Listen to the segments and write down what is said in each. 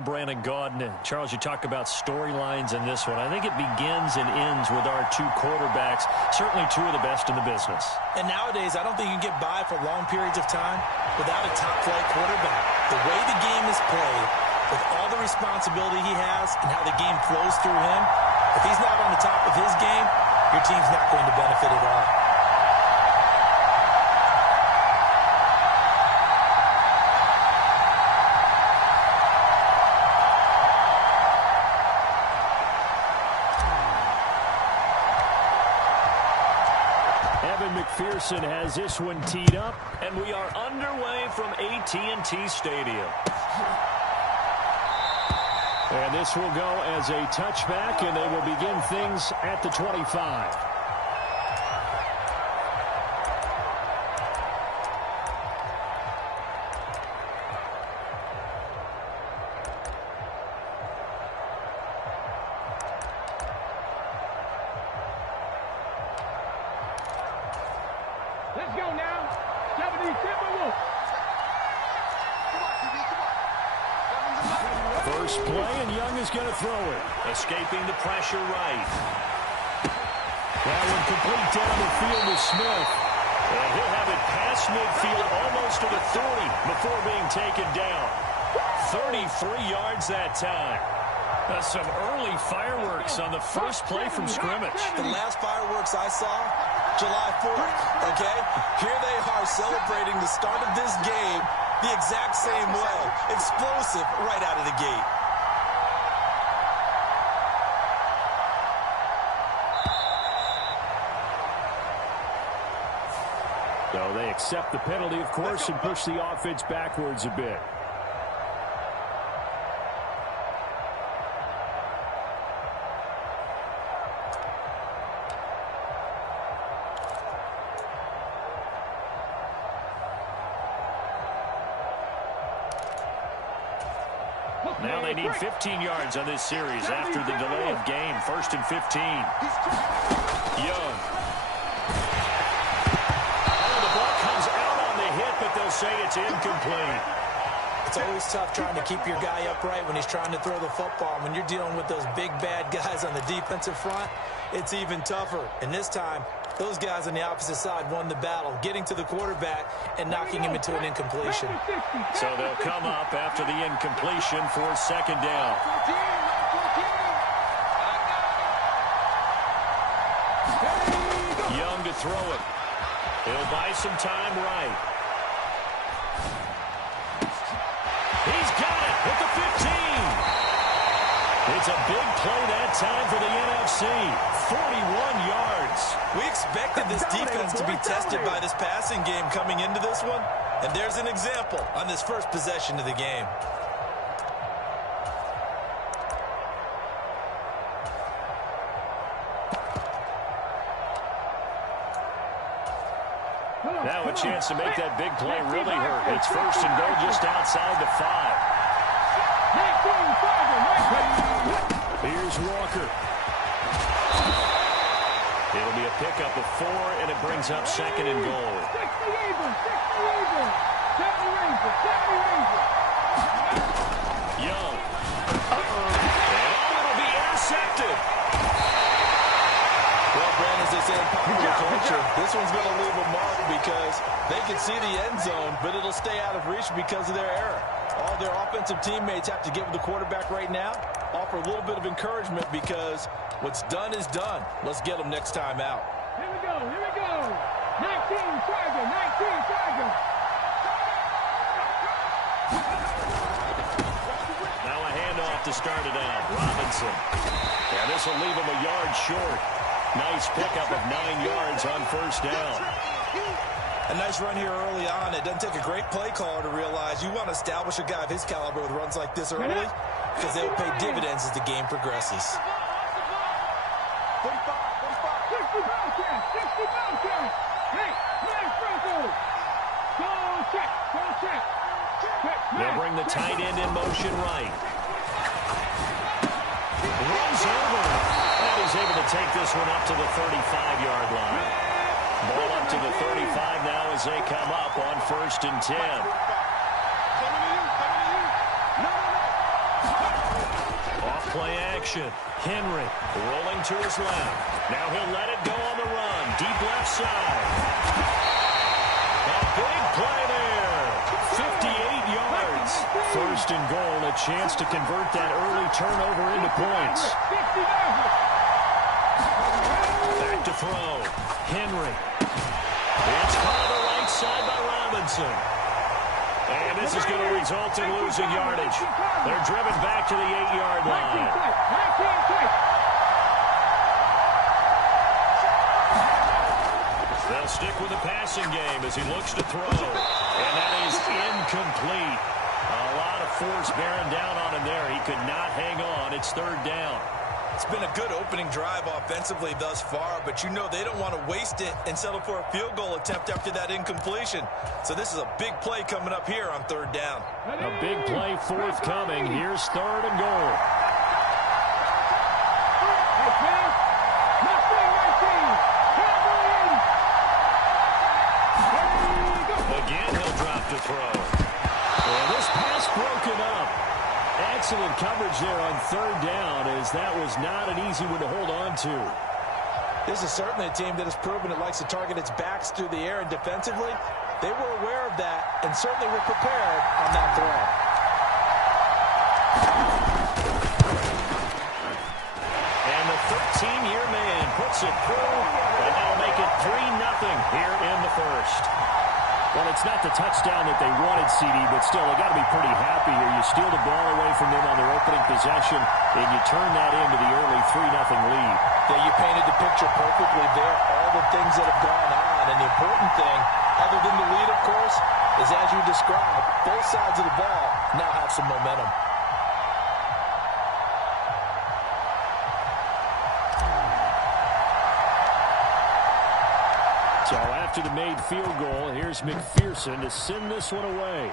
Brandon Gaudin. Charles, you talk about storylines in this one. I think it begins and ends with our two quarterbacks, certainly two of the best in the business. And nowadays, I don't think you can get by for long periods of time without a top-flight quarterback. The way the game is played, with all the responsibility he has and how the game flows through him, if he's not on the top of his game, your team's not going to benefit at all. McPherson has this one teed up, and we are underway from AT&T Stadium. And this will go as a touchback, and they will begin things at the 25. Let's go now. 70 Timberwolves. First play, and Young is going to throw it. Escaping the pressure right. That one complete down the field to Smith. And he'll have it past midfield almost to the 30 before being taken down. 33 yards that time. That's some early fireworks on the first play from scrimmage. The last fireworks I saw, July 4th, okay? Here they are celebrating the start of this game the exact same way. Explosive right out of the gate. So they accept the penalty, of course, and push the offense backwards a bit. Now they need 15 yards on this series after the delay of game. 1st and 15. Young. Oh, the ball comes out on the hit, but they'll say it's incomplete. It's always tough trying to keep your guy upright when he's trying to throw the football. When you're dealing with those big, bad guys on the defensive front, it's even tougher. And this time, those guys on the opposite side won the battle, getting to the quarterback and knocking him into an incompletion. So they'll come up after the incompletion for second down. Young to throw it. He'll buy some time right. He's got it at the 15. It's a big play that time for the NFC. 41 yards. We expected this defense to be tested by this passing game coming into this one. And there's an example on this first possession of the game. Now a chance to make that big play really hurt. It's 1st and goal just outside the 5. Here's Walker. It'll be a pickup of 4, and it brings up 2nd and goal. Young. And it'll be intercepted. Well, Brandon, as they say in popular culture, this one's going to leave a mark because they can see the end zone, but it'll stay out of reach because of their error. All their offensive teammates have to get with the quarterback right now, offer a little bit of encouragement because what's done is done. Let's get them next time out. Here we go, here we go. 19 Tiger, 19 Tiger. Now a handoff to start it out. Robinson. Yeah, this will leave him a yard short. Nice pickup of 9 yards on 1st down. A nice run here early on. It doesn't take a great play caller to realize you want to establish a guy of his caliber with runs like this early because they'll pay dividends as the game progresses. 60 Bobcats, 60 Bobcats. Hey, nice Bronco. Go check, go check. They'll bring the tight end in motion right. Runs over. And he's able to take this one up to the 35-yard line. Ball up to the 35 now as they come up on 1st and 10. Play action. Henry rolling to his left. Now he'll let it go on the run. Deep left side. A big play there. 58 yards. First and goal. A chance to convert that early turnover into points. Back to throw. Henry. It's caught on the right side by Robinson. And this is going to result in losing yardage. They're driven back to the 8-yard line. They'll stick with the passing game as he looks to throw. And that is incomplete. A lot of force bearing down on him there. He could not hang on. It's third down. It's been a good opening drive offensively thus far, but you know they don't want to waste it and settle for a field goal attempt after that incompletion. So this is a big play coming up here on third down. A big play forthcoming. Here's third and goal. Again, he'll drop to throw. And this pass broken up. Excellent coverage there on third down, as that was not an easy one to hold on to. This is certainly a team that has proven it likes to target its backs through the air, and defensively, they were aware of that and certainly were prepared on that throw. And the 13-year man puts it through, and that'll make it 3-0 here in the first. Well, it's not the touchdown that they wanted, CD, but still, they got to be pretty happy here. You steal the ball away from them on their opening possession, and you turn that into the early 3-0 lead. Yeah, you painted the picture perfectly there, all the things that have gone on. And the important thing, other than the lead, of course, is as you described, both sides of the ball now have some momentum. So after the made field goal, here's McPherson to send this one away.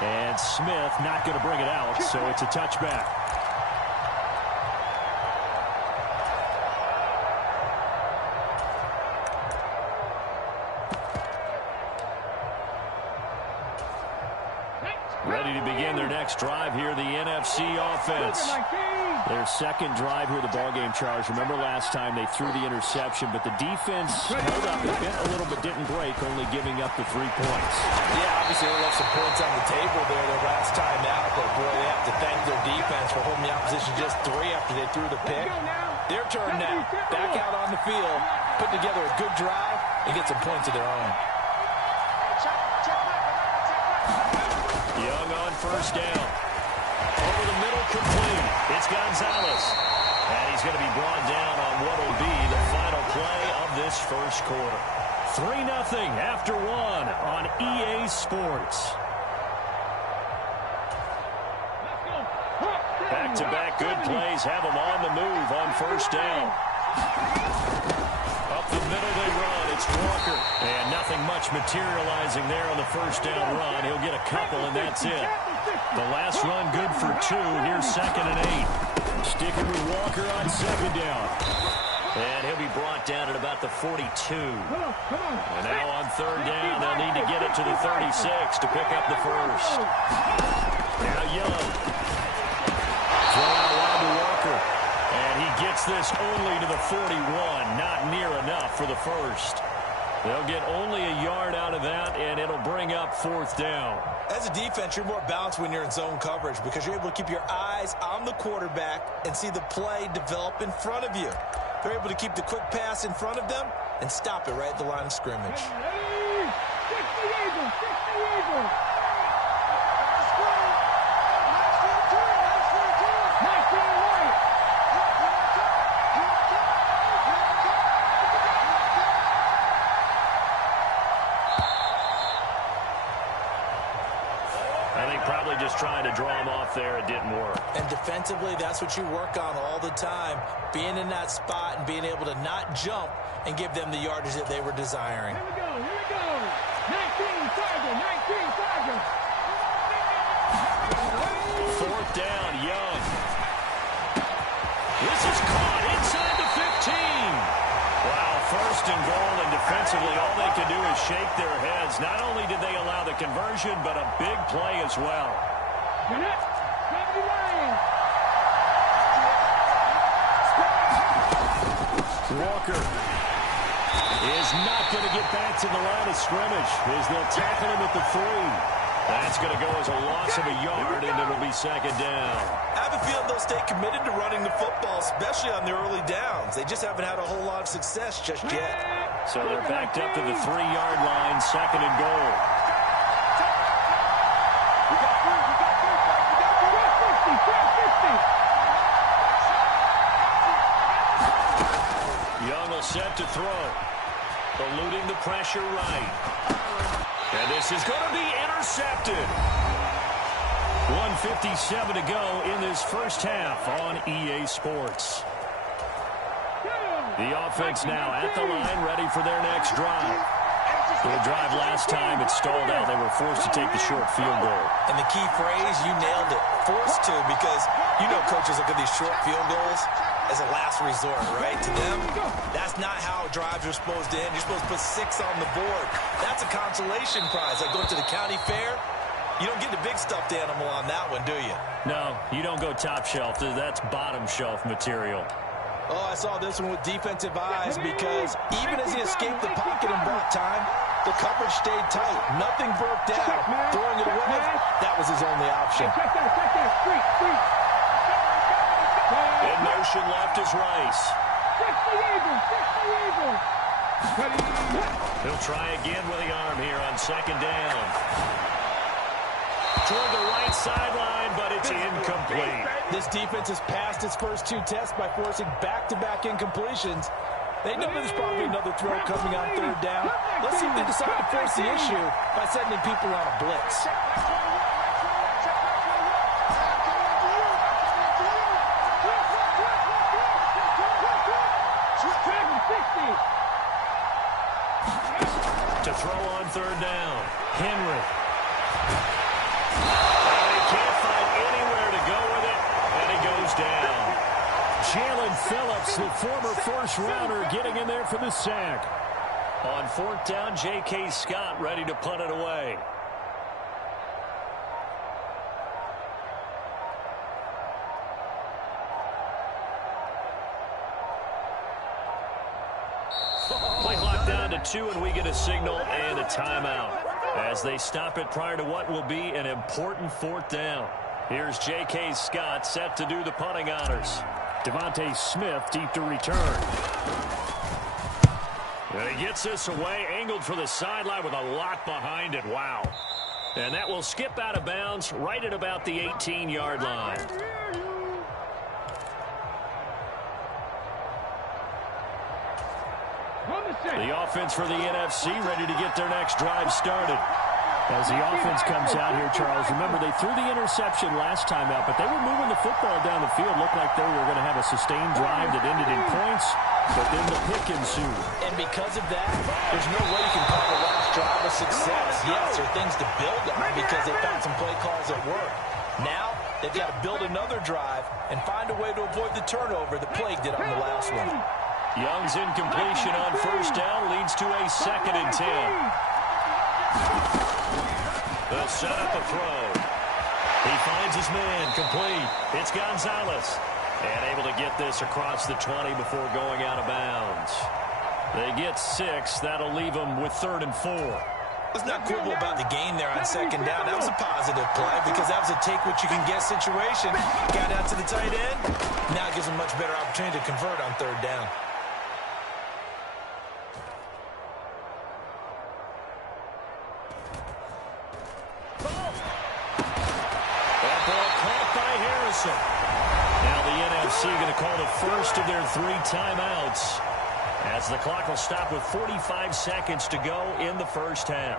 And Smith not going to bring it out, so it's a touchback. Ready to begin their next drive here, the NFC offense. Their second drive here, the ballgame, Charles. Remember last time they threw the interception, but the defense held up a little bit, didn't break, only giving up the 3 points. Yeah, obviously they left some points on the table there their last time out, but boy, they have to thank their defense for holding the opposition just 3 after they threw the pick. Their turn now, back out on the field, put together a good drive, and get some points of their own. Young on first down. Over the middle, complete. It's Gonzalez. And he's going to be brought down on what will be the final play of this first quarter. 3-0 after 1 on EA Sports. Back-to-back good plays have them on the move on first down. Up the middle they run. It's Walker. And nothing much materializing there on the first down run. He'll get a couple, and that's it. The last run good for 2. Here's 2nd and 8. Sticking with Walker on 2nd down. And he'll be brought down at about the 42. And now on 3rd down, they'll need to get it to the 36 to pick up the first. Now Young. Throw out wide to Walker. And he gets this only to the 41. Not near enough for the first. They'll get only a yard out of that, and it'll bring up 4th down. As a defense, you're more balanced when you're in zone coverage because you're able to keep your eyes on the quarterback and see the play develop in front of you. They're able to keep the quick pass in front of them and stop it right at the line of scrimmage. Probably just trying to draw him off there. It didn't work. And defensively, that's what you work on all the time. Being in that spot and being able to not jump and give them the yardage that they were desiring. Here we go. 19 target. 4th down, Young. This is caught inside the 15. Wow, 1st and goal, and Defensively, all they can do is shake their heads. Not only did they allow the conversion, but a big play as well. Walker is not going to get back to the line of scrimmage as they'll tackle him at the 3. That's going to go as a loss of a yard, and it'll be second down. I have a feeling they'll stay committed to running the football, especially on the early downs. They just haven't had a whole lot of success just yet. So they're backed up to the 3-yard line, second and goal. Young will set to throw. Eluding the pressure right. And this is going to be intercepted. 1:57 to go in this first half on EA Sports. The offense now at the line, ready for their next drive. The drive last time, it stalled out. They were forced to take the short field goal. And the key phrase, you nailed it, forced to, because you know coaches look at these short field goals as a last resort, right? To them, that's not how drives are supposed to end. You're supposed to put 6 on the board. That's a consolation prize. Like going to the county fair, you don't get the big stuffed animal on that one, do you? No, you don't go top shelf. That's bottom shelf material. Oh, I saw this one with defensive eyes because even as he escaped the pocket and bought time, the coverage stayed tight. Nothing broke down. Throwing it away, that was his only option. In motion left is Rice. He'll try again with the arm here on second down. Toward the right sideline, but it's incomplete. This defense has passed its first 2 tests by forcing back-to-back incompletions. They know there's probably another throw coming on third down. Let's see if they decide to force the issue by sending people on a blitz. To throw on third down, Henry. He can't find anywhere to go with it, and he goes down. Jalen Phillips, the former first-rounder, getting in there for the sack. On 4th down, J.K. Scott ready to punt it away. Play clock down to 2, and we get a signal and a timeout as they stop it prior to what will be an important 4th down. Here's J.K. Scott set to do the punting honors. Devontae Smith deep to return. And he gets this away, angled for the sideline with a lot behind it. Wow. And that will skip out of bounds right at about the 18-yard line. The offense for the NFC ready to get their next drive started. As the offense comes out here, Charles, remember they threw the interception last time out, but they were moving the football down the field. Looked like they were going to have a sustained drive that ended in points, but then the pick ensued. And because of that, there's no way you can call the last drive a success. Yes, there are things to build on because they found some play calls that work. Now, they've got to build another drive and find a way to avoid the turnover that plagued it on the last one. Young's incompletion on first down leads to a 2nd and 10. They'll set up a throw. He finds his man, complete. It's Gonzalez. And able to get this across the 20 before going out of bounds. They get 6. That'll leave them with 3rd and 4. Let's not quibble about the gain there on second down. That was a positive play because that was a take-what-you-can-get situation. Got out to the tight end. Now gives them much better opportunity to convert on third down. Now the NFC going to call the first of their 3 timeouts as the clock will stop with 45 seconds to go in the first half.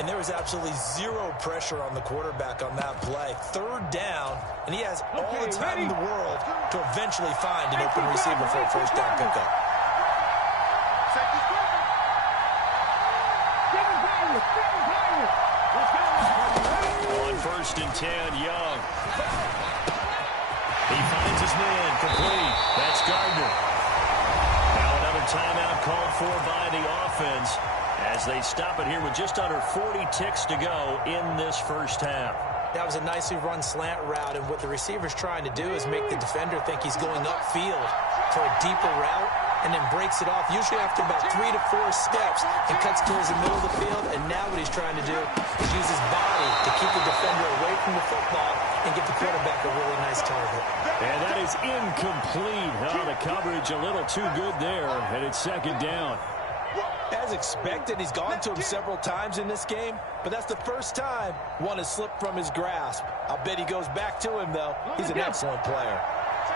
And there was absolutely zero pressure on the quarterback on that play. Third down, and he has all the time in the world to eventually find an open receiver for a first down pickup. On 1st and 10, Young. He finds his man, complete. That's Gardner. Now another timeout called for by the offense as they stop it here with just under 40 ticks to go in this first half. That was a nicely run slant route, and what the receiver's trying to do is make the defender think he's going upfield for a deeper route and then breaks it off, usually after about 3 to 4 steps, and cuts towards the middle of the field. And now what he's trying to do is use his body to keep the defender away from the football and get the quarterback a really nice target. And that is incomplete. The coverage a little too good there, and it's second down. As expected, he's gone to him several times in this game, but that's the first time one has slipped from his grasp. I'll bet he goes back to him, though. He's an excellent player.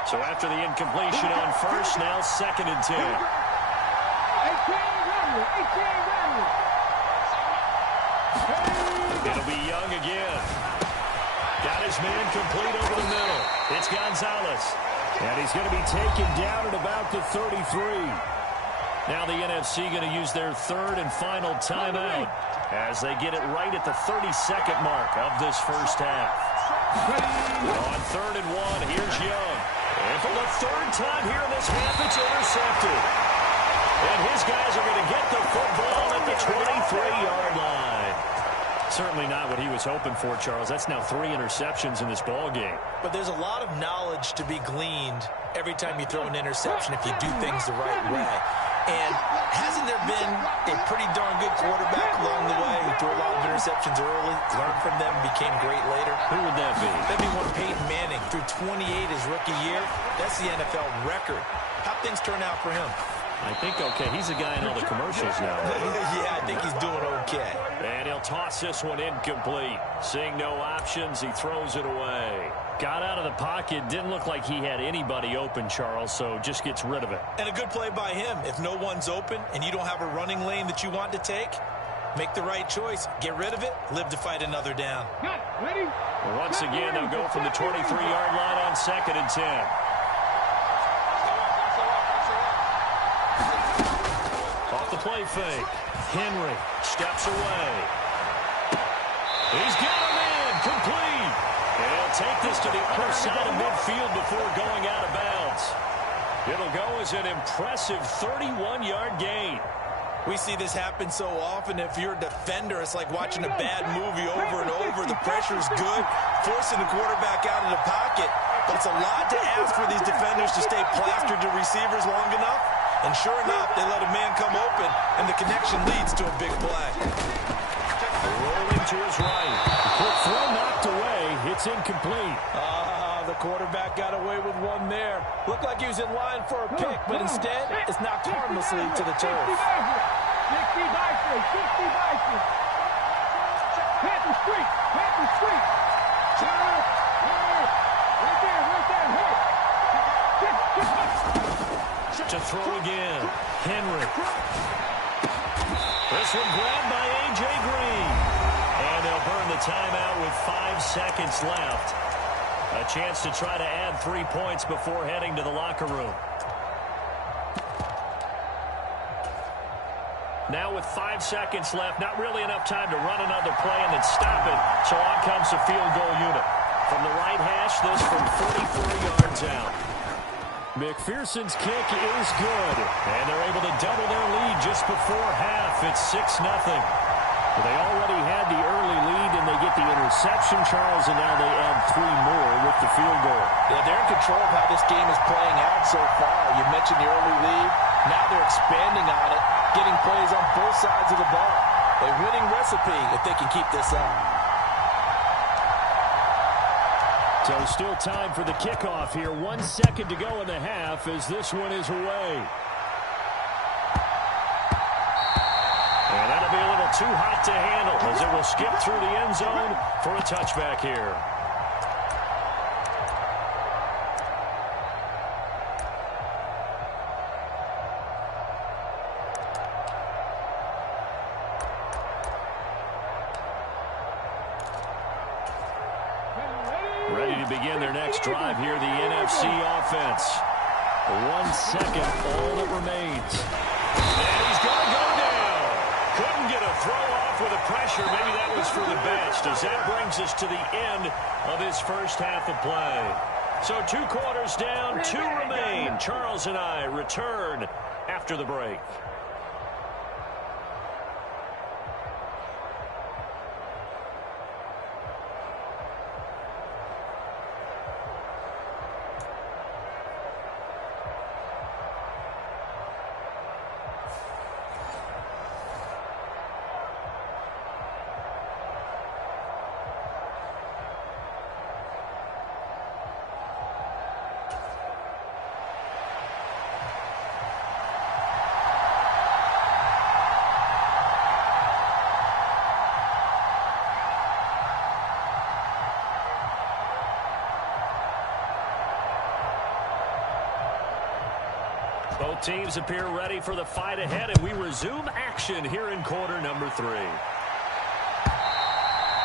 So after the incompletion on first, now second and 10. 18 It'll be Young again. Got his man complete over the middle. It's Gonzalez. And he's going to be taken down at about the 33. Now the NFC going to use their third and final timeout as they get it right at the 32nd mark of this first half. On third and 1, here's Young. And for the third time here in this half, it's intercepted. And his guys are going to get the football at the 23-yard line. Certainly not what he was hoping for, Charles. That's now 3 interceptions in this ball game. But there's a lot of knowledge to be gleaned every time you throw an interception if you do things the right way. And hasn't there been a pretty darn good quarterback along the way who threw a lot of interceptions early, learned from them, became great later? Who would that be? That'd be one Peyton Manning. Threw 28 his rookie year. That's the NFL record. How'd things turn out for him? I think okay. He's a guy in all the commercials now. Yeah, I think he's doing okay. And he'll toss this one incomplete. Seeing no options, he throws it away. Got out of the pocket. Didn't look like he had anybody open, Charles, so just gets rid of it. And a good play by him. If no one's open and you don't have a running lane that you want to take, make the right choice. Get rid of it. Live to fight another down. Ready? Once again, they'll go from the 23-yard line on second and 10. Off the play fake. Henry steps away. He's got him in. Complete. And he'll take this to the other side of midfield before going out of bounds. It'll go as an impressive 31-yard gain. We see this happen so often. If you're a defender, it's like watching a bad movie over and over. The pressure's good, forcing the quarterback out of the pocket. But it's a lot to ask for these defenders to stay plastered to receivers long enough. And sure enough, they let a man come open, and the connection leads to a big play. Rolling to his right. Quick throw knocked away. It's incomplete. The quarterback got away with one there. Looked like he was in line for a pick, but instead, it's knocked harmlessly to the turf. 60 Bison. Panther Street. Right there. To throw again. Henry. This one grabbed by A.J. Green. And they'll burn the timeout with 5 seconds left. A chance to try to add 3 points before heading to the locker room. Now with 5 seconds left, not really enough time to run another play and then stop it. So on comes the field goal unit. From the right hash, this from 44 yards out. McPherson's kick is good. And they're able to double their lead just before half. It's 6-0. They already had the early lead, and they get the interception, Charles, and now they add 3 more with the field goal. Yeah, they're in control of how this game is playing out so far. You mentioned the early lead. Now they're expanding on it, getting plays on both sides of the ball. A winning recipe if they can keep this up. So still time for the kickoff here. 1 second to go in the half as this one is away. And that'll be a little too hot to handle as it will skip through the end zone for a touchback here. Ready to begin their next drive here, the NFC offense. 1 second, all that remains. And he's going to go down. Couldn't get a throw off with the pressure. Maybe that was for the best, as that brings us to the end of this first half of play. So 2 quarters down, 2 remain. Charles and I return after after the break. Both teams appear ready for the fight ahead, and we resume action here in quarter number 3.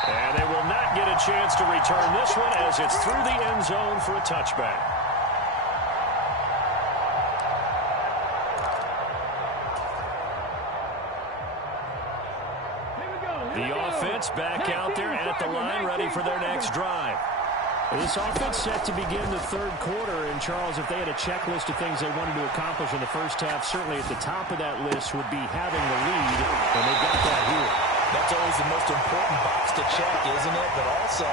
And they will not get a chance to return this one as it's through the end zone for a touchback. The offense back out there at the line, ready for their next drive. This offense set to begin the third quarter, and Charles, if they had a checklist of things they wanted to accomplish in the first half, certainly at the top of that list would be having the lead, and they've got that here. That's always the most important box to check, isn't it? But also,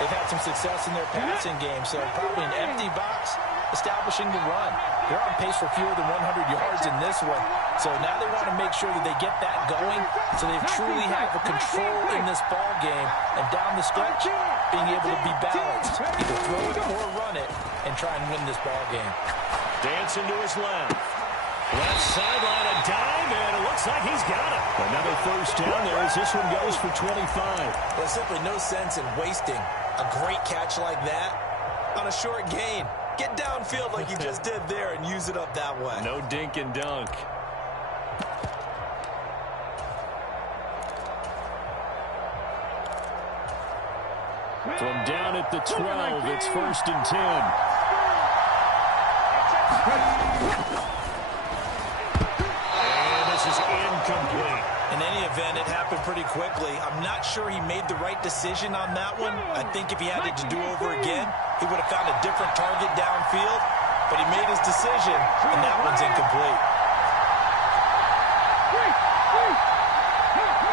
they've had some success in their passing game, so probably an empty box establishing the run. They're on pace for fewer than 100 yards in this one, so now they want to make sure that they get that going so they truly have a control in this ball game, and down the stretch, being able to be balanced, either throw it or run it, and try and win this ball game. Dancing to his left. Left sideline, a dime, and it looks like he's got it. Another first down there as this one goes for 25. There's simply no sense in wasting a great catch like that on a short gain. Get downfield like you just did there and use it up that way. No dink and dunk. From down at the 12, it's 1st and 10. And this is incomplete. In any event, it happened pretty quickly. I'm not sure he made the right decision on that one. I think if he had it to do over again, he would have found a different target downfield. But he made his decision, and that one's incomplete.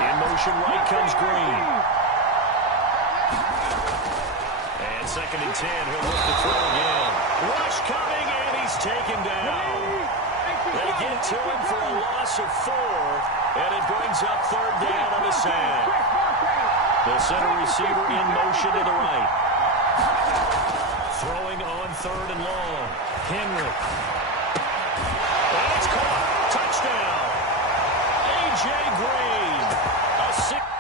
In motion right comes Green. And 2nd and 10, he'll look to throw again. Rush coming, and he's taken down. They get to him for a loss of 4, and it brings up 3rd down on the sand. The center receiver in motion to the right. Throwing on 3rd and long. Henry. And it's caught. Touchdown. A.J. Green. A 6.